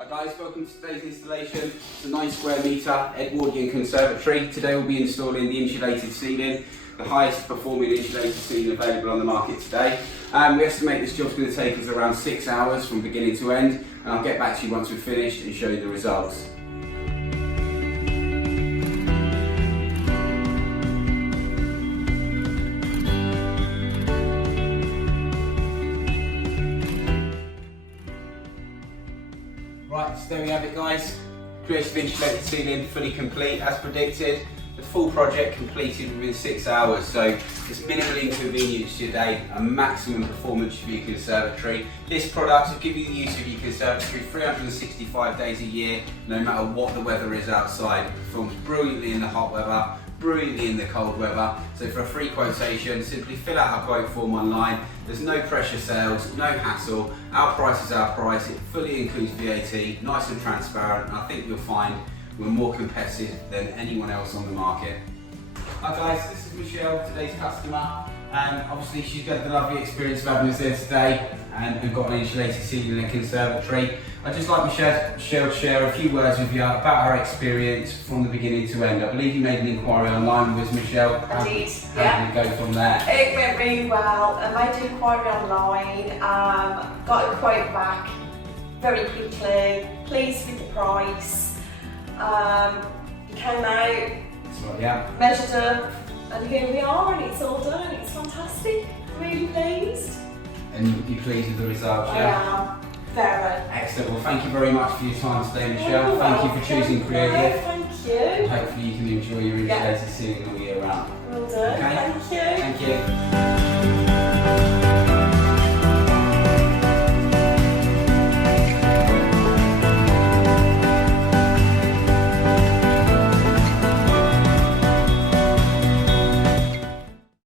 Hi guys, welcome to today's installation. It's a 9 square metre Edwardian conservatory. Today we'll be installing the insulated ceiling, the highest performing insulated ceiling available on the market today. We estimate this job's going to take us around 6 hours from beginning to end, and I'll get back to you once we've finished and show you the results. Right, so there we have it guys. Creation of insulated ceiling fully complete as predicted. The full project completed within 6 hours, so it's minimal inconvenience to your day and maximum performance for your conservatory. This product will give you the use of your conservatory 365 days a year, no matter what the weather is outside. It performs brilliantly in the hot weather, brilliantly in the cold weather. So for a free quotation, simply fill out our quote form online. There's no pressure sales, no hassle. Our price is our price. It fully includes VAT, nice and transparent, and I think you'll find we're more competitive than anyone else on the market. Hi guys, this is Michelle, today's customer. Obviously she's got the lovely experience of having us there today and got an insulated ceiling and conservatory. I'd just like Michelle to share a few words with you about her experience from the beginning to end. I believe you made an inquiry online with us, Michelle. I did, How did it go from there? It went really well. I made an inquiry online, got a quote back very quickly, pleased with the price. Came out, measured up, and here we are, and it's all done. It's fantastic. Really pleased. And you're pleased with the results, I am. Very. Excellent. Well, thank you very much for your time today, Michelle. Thank you for choosing Creative. Thank you. And hopefully you can enjoy your insulated ceiling all year round. Will do. Okay? Thank you. Thank you.